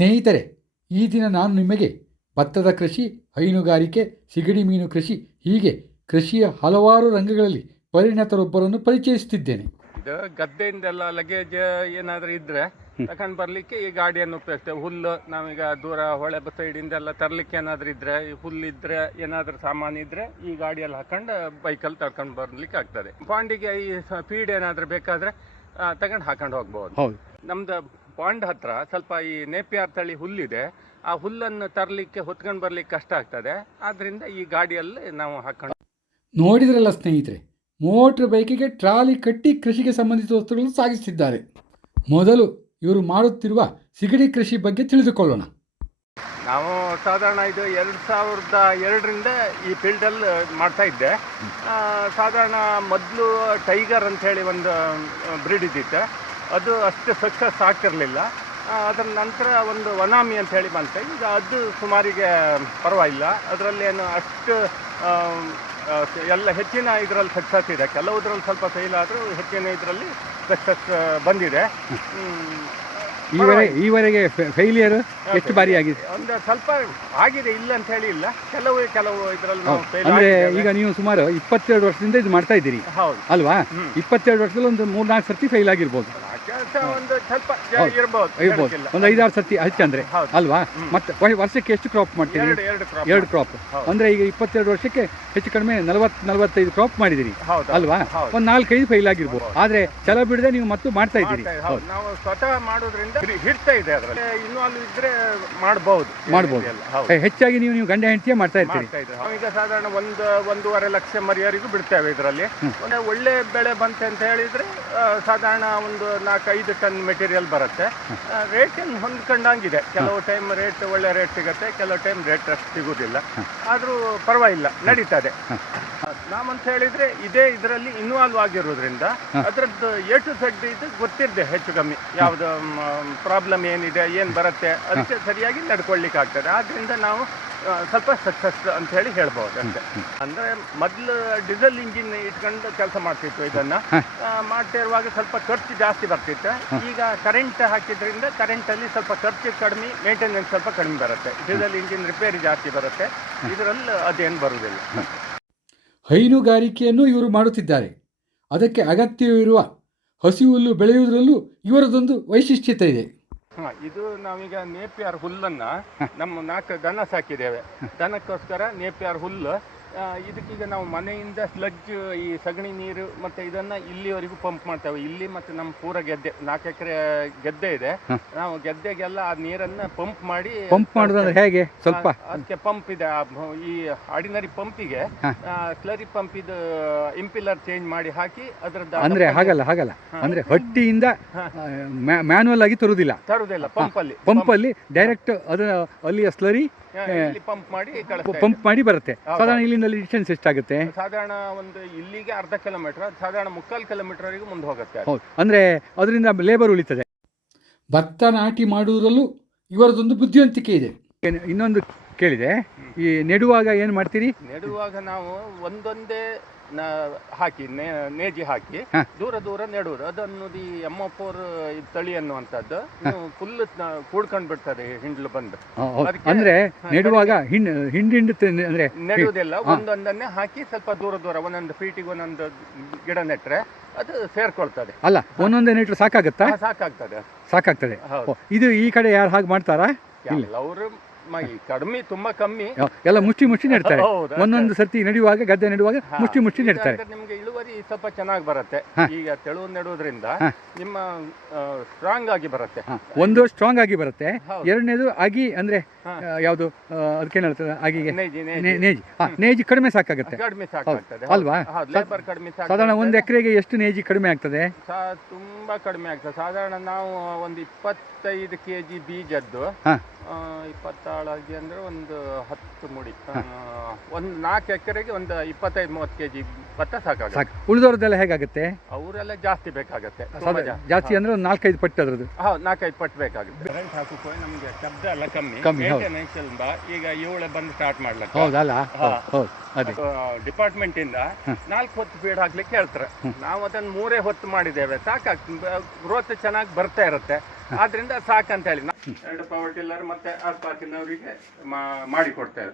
ಸ್ನೇಹಿತರೆ, ಈ ದಿನ ನಾನು ನಿಮಗೆ ಭತ್ತದ ಕೃಷಿ, ಹೈನುಗಾರಿಕೆ, ಸಿಗಡಿ ಮೀನು ಕೃಷಿ ಹೀಗೆ ಕೃಷಿಯ ಹಲವಾರು ರಂಗಗಳಲ್ಲಿ ಪರಿಣತರೊಬ್ಬರನ್ನು ಪರಿಚಯಿಸುತ್ತಿದ್ದೇನೆ. ಇದು ಗದ್ದೆಯಿಂದೆಲ್ಲ ಲಗೇಜ್ ಏನಾದರೂ ಇದ್ದರೆ ತಗೊಂಡು ಬರಲಿಕ್ಕೆ ಈ ಗಾಡಿಯನ್ನು ಉಪಯೋಗಿಸ್ತೇವೆ. ಹುಲ್ಲು ನಾವೀಗ ದೂರ ಹೊಳೆ ಸೈಡಿಂದೆಲ್ಲ ತರಲಿಕ್ಕೆ ಏನಾದರೂ ಇದ್ದರೆ, ಹುಲ್ಲಿದ್ದರೆ ಏನಾದರೂ ಸಾಮಾನು ಇದ್ದರೆ ಈ ಗಾಡಿಯಲ್ಲಿ ಹಾಕೊಂಡು ಬೈಕಲ್ಲಿ ತಗೊಂಡು ಬರಲಿಕ್ಕೆ ಆಗ್ತದೆ. ಪಾಂಡಿಗೆ ಈ ಫೀಡ್ ಏನಾದರೂ ಬೇಕಾದರೆ ತಗೊಂಡು ಹಾಕೊಂಡು ಹೋಗ್ಬೋದು. ನಮ್ದು ಪಾಂಡ್ ಹತ್ರ ಸ್ವಲ್ಪ ಈ ನೇಪಿಯಾರ್ ತಳಿ ಹುಲ್ಲಿದೆ. ಆ ಹುಲ್ಲನ್ನು ತರಲಿಕ್ಕೆ ಹೊತ್ಕೊಂಡು ಬರಲಿಕ್ಕೆ ಕಷ್ಟ ಆಗ್ತದೆ. ಆದ್ದರಿಂದ ಈ ಗಾಡಿಯಲ್ಲಿ ನಾವು ಹಾಕೊಂಡು ನೋಡಿದ್ರಲ್ಲ ಸ್ನೇಹಿತರೆ, ಮೋಟ್ರ್ ಬೈಕಿಗೆ ಟ್ರಾಲಿ ಕಟ್ಟಿ ಕೃಷಿಗೆ ಸಂಬಂಧಿಸಿದ ವಸ್ತುಗಳನ್ನು ಸಾಗಿಸುತ್ತಿದ್ದಾರೆ. ಮೊದಲು ಇವರು ಮಾಡುತ್ತಿರುವ ಸಿಗಡಿ ಕೃಷಿ ಬಗ್ಗೆ ತಿಳಿದುಕೊಳ್ಳೋಣ. ನಾವು ಸಾಧಾರಣ ಇದು 2002ರಿಂದ ಈ ಫೀಲ್ಡಲ್ಲಿ ಮಾಡ್ತಾ ಇದ್ದೆ. ಸಾಧಾರಣ ಮೊದಲು ಟೈಗರ್ ಅಂಥೇಳಿ ಒಂದು ಬ್ರೀಡ್ ಇದ್ದಿತ್ತು. ಅದು ಅಷ್ಟು ಸಕ್ಸಸ್ ಆಗ್ತಿರಲಿಲ್ಲ. ಅದರ ನಂತರ ಒಂದು ವನಾಮಿ ಅಂಥೇಳಿ ಬಂತೆ. ಈಗ ಅದು ಸುಮಾರಿಗೆ ಪರವಾಗಿಲ್ಲ. ಅದರಲ್ಲಿ ಏನು ಅಷ್ಟು ಎಲ್ಲ ಹೆಚ್ಚಿನ ಇದರಲ್ಲಿ ಸಕ್ಸಸ್ ಇದೆ. ಕೆಲವುದ್ರಲ್ಲಿ ಸ್ವಲ್ಪ ಫೇಲ್ ಆದರೂ ಹೆಚ್ಚಿನ ಇದರಲ್ಲಿ ಸಕ್ಸಸ್ ಬಂದಿದೆ. ಈವರೆಗೆ ಫೇಲಿಯರ್ ಎಷ್ಟು ಬಾರಿ ಆಗಿದೆ? ಒಂದು ಸ್ವಲ್ಪ ಆಗಿದೆ, ಇಲ್ಲ ಅಂತ ಹೇಳಿ ಇಲ್ಲ. ಕೆಲವು ಇದರಲ್ಲಿ ನಾವು ಫೇಲ್ ಅಂದ್ರೆ ಈಗ ನೀವು ಸುಮಾರು 22 ವರ್ಷದಿಂದ ಇದು ಮಾಡ್ತಾ ಇದ್ದೀರಿ. ಹೌದು ಅಲ್ವಾ? 22 ವರ್ಷದಲ್ಲಿ ಒಂದು 3-4 ಸರ್ತಿ ಫೇಲ್ ಆಗಿರ್ಬೋದು. ಒಂದು ಸ್ವಲ್ಪ ಇರ್ಬೋದು, ಒಂದು 5-6 ಸರ್ತಿ ಹೆಚ್ಚಂದ್ರೆ ಅಲ್ವಾ? ಮತ್ತೆ ವರ್ಷಕ್ಕೆ ಎಷ್ಟು ಕ್ರಾಪ್ ಮಾಡ್ತೀರಿ? 2 ಕ್ರಾಪ್. ಅಂದ್ರೆ ಈಗ 22 ವರ್ಷಕ್ಕೆ ಹೆಚ್ಚು ಕಡಿಮೆ 40-45 ಕ್ರಾಪ್ ಮಾಡಿದಿರಿ ಅಲ್ವಾ? ಒಂದು 4-5 ಫೇಲ್ ಆಗಿರ್ಬೋದು. ಆದ್ರೆ ಛಲ ಬಿಡದೆ ನೀವು ಮತ್ತು ಮಾಡ್ತಾ ಇದ್ದೀರಿ. ನಾವು ಸ್ವತಃ ಮಾಡೋದ್ರಿಂದ ಹಿಡ್ತಾ ಇದೆ. ಅದರಲ್ಲಿ ಇನ್ನೂ ಅಲ್ಲಿ ಇದ್ರೆ ಮಾಡಬಹುದು. ಹೆಚ್ಚಾಗಿ ನೀವು ಗಂಡ ಹೆಂಡತಿಯೇ ಮಾಡ್ತಾ ಇರ್ತೀರಿ. ನಾವೀಗ ಸಾಧಾರಣ 1-1.5 ಲಕ್ಷ ಮರಿಯರಿಗೂ ಬಿಡ್ತೇವೆ. ಇದರಲ್ಲಿ ಒಳ್ಳೆ ಬೆಳೆ ಬಂತೆ ಅಂತ ಹೇಳಿದ್ರೆ ಸಾಧಾರಣ ಒಂದು 4-5 ಟನ್ ಮೆಟೀರಿಯಲ್ ಬರುತ್ತೆ. ರೇಟ್ ಏನು ಹೊಂದ್ಕೊಂಡಂಗಿದೆ. ಕೆಲವು ಟೈಮ್ ರೇಟ್ ಒಳ್ಳೆ ರೇಟ್ ಸಿಗುತ್ತೆ, ಕೆಲವು ಟೈಮ್ ರೇಟ್ ಅಷ್ಟು ಸಿಗುವುದಿಲ್ಲ. ಆದರೂ ಪರವಾಗಿಲ್ಲ, ನಡೀತದೆ. ನಾವಂತ ಹೇಳಿದ್ರೆ ಇದೇ ಇದರಲ್ಲಿ ಇನ್ವಾಲ್ವ್ ಆಗಿರೋದ್ರಿಂದ ಅದರದ್ದು A to Z ಇದು ಗೊತ್ತಿರದೆ ಹೆಚ್ಚು ಕಮ್ಮಿ ಯಾವುದು ಪ್ರಾಬ್ಲಮ್ ಏನಿದೆ, ಏನು ಬರುತ್ತೆ ಅದಕ್ಕೆ ಸರಿಯಾಗಿ ನಡ್ಕೊಳ್ಳಿಕ್ಕೆ ಆಗ್ತದೆ. ಆದ್ದರಿಂದ ನಾವು ಸ್ವಲ್ಪ ಸಕ್ಸಸ್ ಅಂತ ಹೇಳಿ ಹೇಳ್ಬೋದು ಅಷ್ಟೇ. ಅಂದರೆ ಮೊದಲು ಡೀಸೆಲ್ ಇಂಜಿನ್ ಇಟ್ಕೊಂಡು ಕೆಲಸ ಮಾಡ್ತಿತ್ತು. ಇದನ್ನು ಮಾಡ್ತಾ ಇರುವಾಗ ಸ್ವಲ್ಪ ಖರ್ಚು ಜಾಸ್ತಿ ಬರ್ತಿತ್ತು. ಈಗ ಕರೆಂಟ್ ಹಾಕಿದ್ರಿಂದ ಕರೆಂಟಲ್ಲಿ ಸ್ವಲ್ಪ ಖರ್ಚು ಕಡಿಮೆ, ಮೇಂಟೆನೆನ್ಸ್ ಸ್ವಲ್ಪ ಕಡಿಮೆ ಬರುತ್ತೆ. ಡೀಸೆಲ್ ಇಂಜಿನ್ ರಿಪೇರಿ ಜಾಸ್ತಿ ಬರುತ್ತೆ, ಇದರಲ್ಲಿ ಅದೇನು ಬರುವುದಿಲ್ಲ. ಹೈನುಗಾರಿಕೆಯನ್ನು ಇವರು ಮಾಡುತ್ತಿದ್ದಾರೆ. ಅದಕ್ಕೆ ಅಗತ್ಯವಿರುವ ಹಸಿ ಹುಲ್ಲು ಬೆಳೆಯುವುದರಲ್ಲೂ ಇವರದೊಂದು ವೈಶಿಷ್ಟ್ಯತೆ ಇದೆ. ಇದು ನಾವೀಗ ನೇಪಿಯಾರ್ ಹುಲ್ಲನ್ನು ನಮ್ಮ 4 ದನ ಸಾಕಿದ್ದೇವೆ. ದನಕ್ಕೋಸ್ಕರ ನೇಪಿಯಾರ್ ಹುಲ್ಲು. ಇದಕ್ಕೀಗ ನಾವು ಮನೆಯಿಂದ ಸ್ಲಡ್ಜ್, ಈ ಸಗಣಿ ನೀರು ಮತ್ತು ಇದನ್ನು ಇಲ್ಲಿವರೆಗೂ ಪಂಪ್ ಮಾಡ್ತೇವೆ. ಇಲ್ಲಿ ಮತ್ತು ನಮ್ಮ ಪೂರ ಗೆದ್ದೆ 4 ಎಕರೆ ಗೆದ್ದೆ ಇದೆ. ನಾವು ಗೆದ್ದೆಗೆಲ್ಲ ಆ ನೀರನ್ನು ಪಂಪ್ ಮಾಡೋದಂದ್ರೆ ಹೇಗೆ? ಸ್ವಲ್ಪ ಅದಕ್ಕೆ ಪಂಪ್ ಇದೆ. ಈ ಆರ್ಡಿನರಿ ಪಂಪಿಗೆ ಸ್ಲರಿ ಪಂಪ್ ಇದು ಇಂಪಿಲ್ಲರ್ ಚೇಂಜ್ ಮಾಡಿ ಹಾಕಿ ಅದರದ್ದು ಅಂದ್ರೆ ಹಾಗಲ್ಲ ಅಂದ್ರೆ ಹಟ್ಟಿಯಿಂದ ಮ್ಯಾನ್ಯುವಲ್ ಆಗಿ ತರುವುದಿಲ್ಲ. ಪಂಪಲ್ಲಿ ಡೈರೆಕ್ಟ್ ಅದನ್ನ ಅಲ್ಲಿಯ ಸ್ಲರಿ ಪಂಪ್ ಮಾಡಿ ಬರುತ್ತೆ. ಸಾಧಾರಣ ಇಲ್ಲಿಂದ ಡಿಸ್ಟೆನ್ಸ್ ಎಷ್ಟಾಗುತ್ತೆ? ಸಾಧಾರಣ ಒಂದು ಇಲ್ಲಿಗೆ 1/2 ಕಿಲೋಮೀಟರ್, ಸಾಧಾರಣ 3/4 ಕಿಲೋಮೀಟರ್ವರೆಗೂ ಮುಂದೆ ಹೋಗುತ್ತೆ. ಅಂದ್ರೆ ಅದರಿಂದ ಲೇಬರ್ ಉಳಿತದೆ. ಭತ್ತ ನಾಟಿ ಮಾಡುವುದರಲ್ಲೂ ಇವರದೊಂದು ಬುದ್ಧಿವಂತಿಕೆ ಇದೆ. ಇನ್ನೊಂದು ಕೇಳಿದೆ, ಈ ನೆಡುವಾಗ ಏನು ಮಾಡ್ತೀರಿ? ನೆಡುವಾಗ ನಾವು ಒಂದೊಂದೇ ಹಾಕಿ ನೇಜಿ ಹಾಕಿ ದೂರ ನೆಡುವುದು. ಅದನ್ನು M4 ತಳಿ ಅನ್ನುವಂಥದ್ದು ಫುಲ್ ಕೂಡ್ಕೊಂಡು ಬಿಡ್ತದೆ ಹಿಂಡ್ಲು ಬಂದು. ಅಂದ್ರೆ ನೆಡುವಾಗ ಹಿಂಡು ಅಂದ್ರೆ ನೆಡುವುದಿಲ್ಲ, ಒಂದೊಂದನ್ನೇ ಹಾಕಿ ಸ್ವಲ್ಪ ದೂರ ಒಂದೊಂದು ಫೀಟಿಗೆ ಒಂದೊಂದು ಗಿಡ ನೆಟ್ರೆ ಅದು ಸೇರ್ಕೊಳ್ತದೆ. ಅಲ್ಲ, ಒಂದೊಂದೇ ನೆಟ್ರೆ ಸಾಕಾಗ್ತದೆ. ಇದು ಈ ಕಡೆ ಯಾರು ಹಾಗೆ ಮಾಡ್ತಾರಾ? ಅವರು ತುಂಬಾ ಕಮ್ಮಿ ಎಲ್ಲ ಮುಷ್ಟಿ ನೆಡ್ತಾರೆ. ಒಂದೊಂದು ಸರ್ತಿ ನೆಡುವಾಗ, ಗದ್ದೆ ನೆಡುವಾಗ ಮುಷ್ಟಿ ನೆಡ್ತಾರೆ. ನಿಮ್ಗೆ ಇಳುವರಿ ಸ್ವಲ್ಪ ಚೆನ್ನಾಗಿ ಬರುತ್ತೆ. ಈಗ ತೆಳು ನೆಡುವುದರಿಂದ ನಿಮ್ಮ ಸ್ಟ್ರಾಂಗ್ ಆಗಿ ಬರುತ್ತೆ. ಒಂದು ಸ್ಟ್ರಾಂಗ್ ಆಗಿ ಬರುತ್ತೆ, ಎರಡನೇದು ಆಗಿ ಅಂದ್ರೆ ಯಾವುದು ಅದಕ್ಕೆ ಹೇಳ್ತಾರೆ ಆಗಿಗೆ ನೇಜಿ ಕಡಿಮೆ ಸಾಕಾಗುತ್ತೆ ಅಲ್ವಾ? ಸಾಧಾರಣ 1 ಎಕರೆಗೆ ಎಷ್ಟು ನೇಜಿ ಕಡಿಮೆ ಆಗ್ತದೆ? ತುಂಬಾ ಕಡಿಮೆ ಆಗ್ತದೆ. ಸಾಧಾರಣ ನಾವು ಒಂದು 25 kg ಬೀಜದ್ದು 20 ಅಂದ್ರೆ ಒಂದು 10 ಮುಡಿ, ಒಂದು 4 ಎಕರೆಗೆ ಒಂದು 25-30 kg ಭತ್ತ ಸಾಕಾಗುತ್ತೆ. ಉಳಿದವ್ರದ್ದೆಲ್ಲ ಹೇಗಾಗುತ್ತೆ? ಅವರೆಲ್ಲ ಜಾಸ್ತಿ ಬೇಕಾಗುತ್ತೆ. ಜಾಸ್ತಿ ಅಂದ್ರೆ ಒಂದು 4-5 ಪಟ್ಟು ಅದ್ರದ್ದು. 4-5 ಪಟ್ಟು ಬೇಕಾಗುತ್ತೆ. ಕರೆಂಟ್ ಹಾಕುವ ನಮಗೆ ಶಬ್ದ ಎಲ್ಲ ಕಮ್ಮಿ. ಈಗ ಇವಳೆ ಬಂದು ಸ್ಟಾರ್ಟ್ ಮಾಡ್ಲಿಕ್ಕೆ ಹೌದಲ್ಲ? ಡಿಪಾರ್ಟ್ಮೆಂಟ್ ಇಂದ 4 ಹೊತ್ತು ಫೀಡ್ ಹಾಕ್ಲಿಕ್ಕೆ ಹೇಳ್ತಾರೆ. ನಾವು ಅದನ್ನು 3 ಹೊತ್ತು ಮಾಡಿದ್ದೇವೆ, ಸಾಕಾಗ್ತದೆ. ಗ್ರೋತ್ ಚೆನ್ನಾಗಿ ಬರ್ತಾ ಇರುತ್ತೆ. ಆದ್ರಿಂದ ಸಾಕಂತ ಹೇಳಿ 2 ಪವರ್ ಟಿಲ್ಲರ್ ಮತ್ತೆ ಆಸ್ಪಾಸಿನವರಿಗೆ ಮಾಡಿ ಕೊಡ್ತೇವೆ.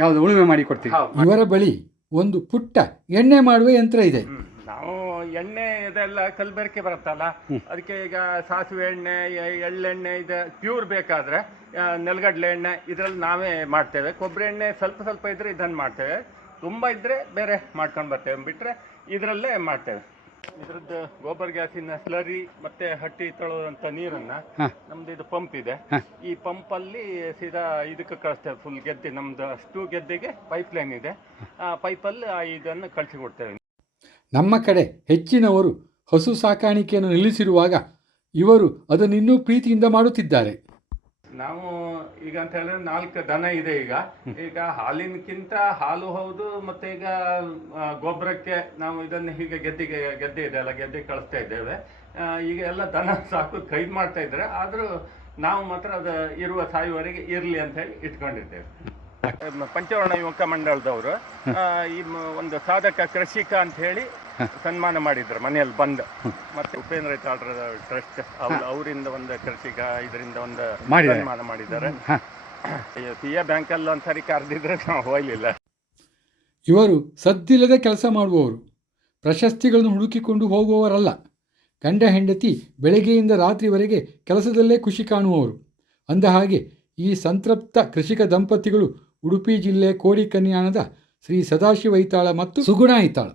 ಯಾವುದು ಉಳುಮೆ ಮಾಡಿ ಕೊಡ್ತೀವಿ. ಇವರ ಬಳಿ ಒಂದು ಪುಟ್ಟ ಎಣ್ಣೆ ಮಾಡುವ ಯಂತ್ರ ಇದೆ. ನಾವು ಎಣ್ಣೆ ಇದೆಲ್ಲ ಕಲಬೆರಕೆ ಬರುತ್ತಲ್ಲ, ಅದಕ್ಕೆ ಈಗ ಸಾಸಿವೆ ಎಣ್ಣೆ, ಎಳ್ಳೆಣ್ಣೆ ಇದೆ ಪ್ಯೂರ್ ಬೇಕಾದ್ರೆ ನೆಲಗಡಲೆ ಎಣ್ಣೆ ಇದರಲ್ಲಿ ನಾವೇ ಮಾಡ್ತೇವೆ. ಕೊಬ್ಬರಿ ಎಣ್ಣೆ ಸ್ವಲ್ಪ ಸ್ವಲ್ಪ ಇದ್ರೆ ಇದನ್ನು ಮಾಡ್ತೇವೆ, ತುಂಬ ಇದ್ರೆ ಬೇರೆ ಮಾಡ್ಕೊಂಡು ಬರ್ತೇವೆ. ಬಿಟ್ಟರೆ ಇದರಲ್ಲೇ ಮಾಡ್ತೇವೆ. ಇದ್ರದ್ದು ಗೋಬರ್ ಗ್ಯಾಸಿನ ಸ್ಲರಿ ಮತ್ತೆ ಹಟ್ಟಿ ತೊಳೆದಂಥ ನೀರನ್ನು ನಮ್ದು ಇದು ಪಂಪ್ ಇದೆ, ಈ ಪಂಪಲ್ಲಿ ಸೀದಾ ಇದಕ್ಕೆ ಕಳಿಸ್ತೇವೆ. ಫುಲ್ ಗೆದ್ದೆ ನಮ್ದು ಅಷ್ಟು ಗೆದ್ದೆಗೆ ಪೈಪ್ ಲೈನ್ ಇದೆ, ಆ ಪೈಪಲ್ಲಿ ಇದನ್ನು ಕಳಿಸಿ ಕೊಡ್ತೇವೆ. ನಮ್ಮ ಕಡೆ ಹೆಚ್ಚಿನವರು ಹಸು ಸಾಕಾಣಿಕೆಯನ್ನು ನಿಲ್ಲಿಸಿರುವಾಗ ಇವರು ಅದನ್ನು ಇನ್ನೂ ಪ್ರೀತಿಯಿಂದ ಮಾಡುತ್ತಿದ್ದಾರೆ. ನಾವು ಈಗ ಅಂತ ಹೇಳಿದ್ರೆ 4 ದನ ಇದೆ. ಈಗ ಹಾಲಿನಕ್ಕಿಂತ ಹಾಲು ಹೌದು, ಮತ್ತೆ ಈಗ ಗೊಬ್ಬರಕ್ಕೆ ನಾವು ಇದನ್ನು ಹೀಗೆ ಗೆದ್ದೆ ಇದೆ ಅಲ್ಲ, ಗೆದ್ದೆ ಕಳಿಸ್ತಾ ಇದ್ದೇವೆ. ಈಗ ಎಲ್ಲ ದನ ಸಾಕು ಕೈ ಮಾಡ್ತಾ ಇದ್ದಾರೆ, ಆದರೂ ನಾವು ಮಾತ್ರ ಅದು ಇರುವ ಸಾಯುವವರೆಗೆ ಇರಲಿ ಅಂತ ಹೇಳಿ ಇಟ್ಕೊಂಡಿರ್ತೇವೆ. ಪಂಚವರ್ಣ ಯುವಕ ಮಂಡಳದವರು ಈ ಒಂದು ಸಾಧಕ ಕೃಷಿಕ ಅಂತ ಹೇಳಿ ಸನ್ಮಾನ ಮಾಡಿದ್ರು ಮನೆಯಲ್ಲಿ ಬಂದು. ಮತ್ತೆ ಉಪೇಂದ್ರ ರೈತಾಳರ ಟ್ರಸ್ಟ್ ಅವರಿಂದ ಒಂದು ಕೃಷಿಕ ಇದರಿಂದ ಒಂದು ಸನ್ಮಾನ ಮಾಡಿದ್ದಾರೆ. ಪಿಯ ಬ್ಯಾಂಕಲ್ಲಿ ಒಂದ್ಸರಿ ಕರೆದಿದ್ರೆ ನಾವು ಹೋಗಲಿಲ್ಲ. ಇವರು ಸದ್ದಿಲ್ಲದೆ ಕೆಲಸ ಮಾಡುವವರು, ಪ್ರಶಸ್ತಿಗಳನ್ನು ಹುಡುಕಿಕೊಂಡು ಹೋಗುವವರಲ್ಲ. ಗಂಡ ಹೆಂಡತಿ ಬೆಳಗ್ಗೆಯಿಂದ ರಾತ್ರಿವರೆಗೆ ಕೆಲಸದಲ್ಲೇ ಖುಷಿ ಕಾಣುವವರು. ಅಂದಹಾಗೆ ಈ ಸಂತೃಪ್ತ ಕೃಷಿಕ ದಂಪತಿಗಳು ಉಡುಪಿ ಜಿಲ್ಲೆ ಕೋಡಿಕನ್ಯಾಣದ ಶ್ರೀ ಸದಾಶಿವ ಐತಾಳ ಮತ್ತು ಸುಗುಣ ಐತಾಳ.